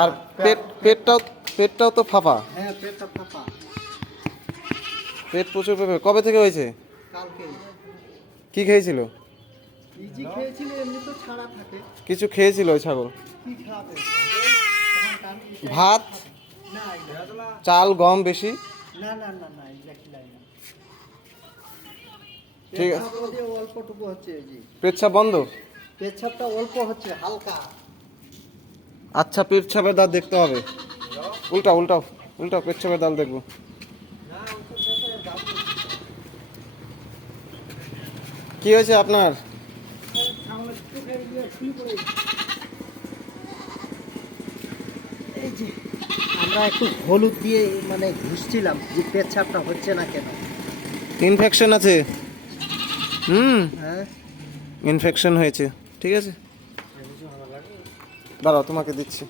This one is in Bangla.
আর পেট পেটটাও পেটটাও তো ফাঁপা? হ্যাঁ পেটটা ফাঁপা। পেট প্রচুর পেপে কবে থেকে হয়েছে? কি খেয়েছিল? কিছু খেয়েছিল ওই ছাগল? ভাত? চাল গম বেশি? না না না না এগুলা খিলাই না ঠিক আছে। অল্পটুকু হচ্ছে এই যে। পেটছাপ বন্ধ? পেচ্ছাপটা অল্প হচ্ছে হালকা। আচ্ছা পেটছাপের দাঁত দেখতে হবে। উল্টা উল্টাও উল্টাও পেটছাপের দাঁত দেখব। কি হয়েছে আপনার? এই যে আমরা একটু হলুদ দিয়ে মানে ঘুষছিলাম যে পেচ্ছাপটা হচ্ছে না কেন। ইনফেকশন আছে? হুম। হ্যাঁ। ইনফেকশন হয়েছে ঠিক আছে? দাঁড়াও তোমাকে দিচ্ছি।